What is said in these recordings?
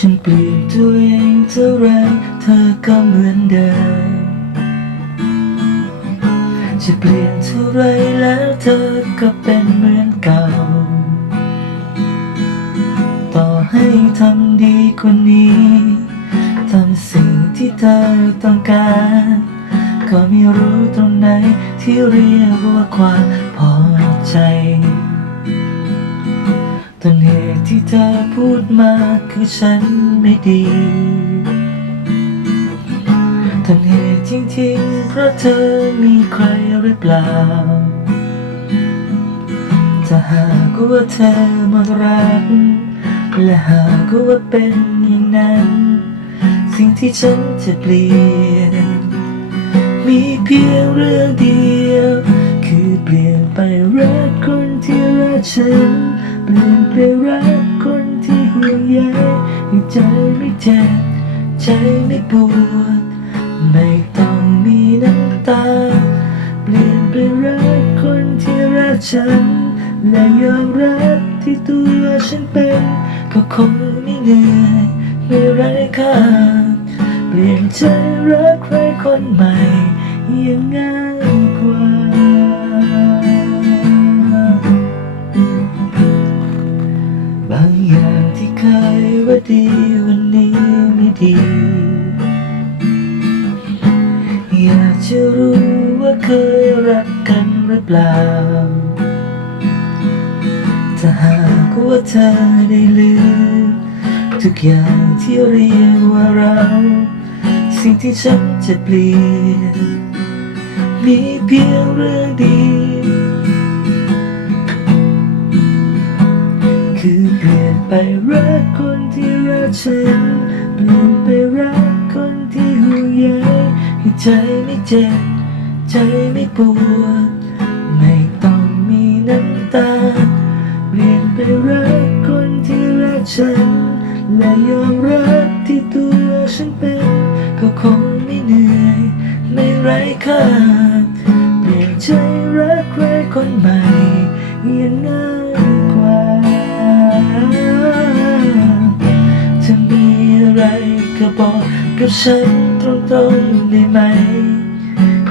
ฉันเปลี่ยนตัวเองเท่าไรเธอก็เหมือนเดิม จะเปลี่ยนเท่าไรแล้วเธอก็เป็นเหมือนเก่า ต่อให้ทำดีกว่านี้ำสิ่งที่เธอต้องการ ก็ไม่รู้ตรงไหนที่เรียกว่าความพอใจต้นเหตุที่เธอพูดมาคือฉันไม่ดีต้นเหตุจริงๆเพราะเธอมีใครหรือเปล่าถ้าหากว่าเธอหมดรัก และหากว่าเป็นอย่างนั้น สิ่งที่ฉันจะเปลี่ยน มีเพียงเรื่องเดียว คือเปลี่ยนไปรักคนที่รักฉัน เปลี่ยนไปรักคนที่ห่วงใยให้ใจไม่เจ็บใจไม่ปวด ไม่ต้องมีน้ำตา เปลี่ยนไปรักคนที่รักฉัน และยอมรับที่ตัวฉันเป็น ก็คงไม่เหนื่อยไม่ไร้ค่า ปลี่ยนใจรักใครคนใหม่ยังง่ายกว่า บางอย่างที่เคยว่าดีวันนี้ไม่ดี อยากจะรู้ว่าเคยรักกันหรือเปล่าถ้าหากว่าเธอได้ลืมทุกอย่างที่เรียกว่าเรา สิ่งที่ฉันจะเปลี่ยน มีเพียงเรื่องดี คือเปลี่ยนไปรักคนที่รักฉัน เปลี่ยนไปรักคนที่ห่วงใยให้ใจไม่เจ็บ ใจไม่ปวด ไม่ต้องมีน้ำตา เปลี่ยนไปรักคนที่รักฉันและย ก็คงไม่เหนื่อย ไม่ไร้ค่าเปลี่ยนใจรักใครคนใหม่ยังง่ายกว่าถ้ามีอะไรก็บอกกับฉันตรงๆได้ไหม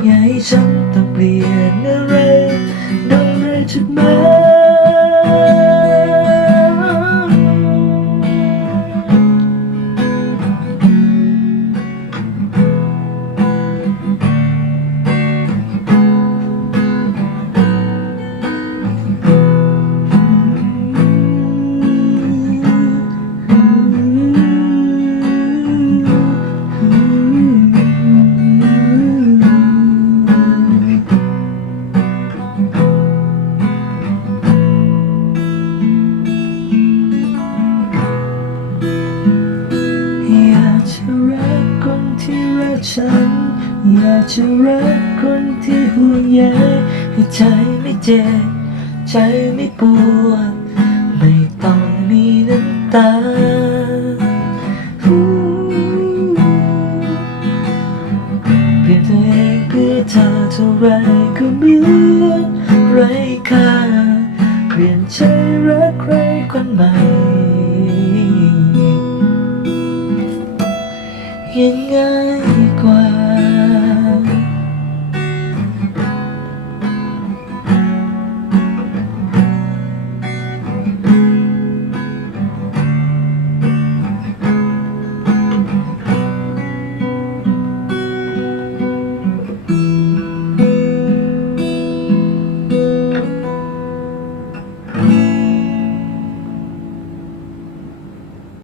อย่าให้ฉันต้องเปลี่ยนอะไรโดยเรื่จุดหมาย จะรักคนที่รักฉัน อยากจะรักคนที่ห่วงใยให้ใจไม่เจ็บ ใจไม่ปวด ไม่ต้องมีน้ำตาเปลี่ยนตัวเองเพื่อเธอเท่าไรก็เหมือนไร้ค่าเปลี่ยนใจรักใครคนใหม่ 应该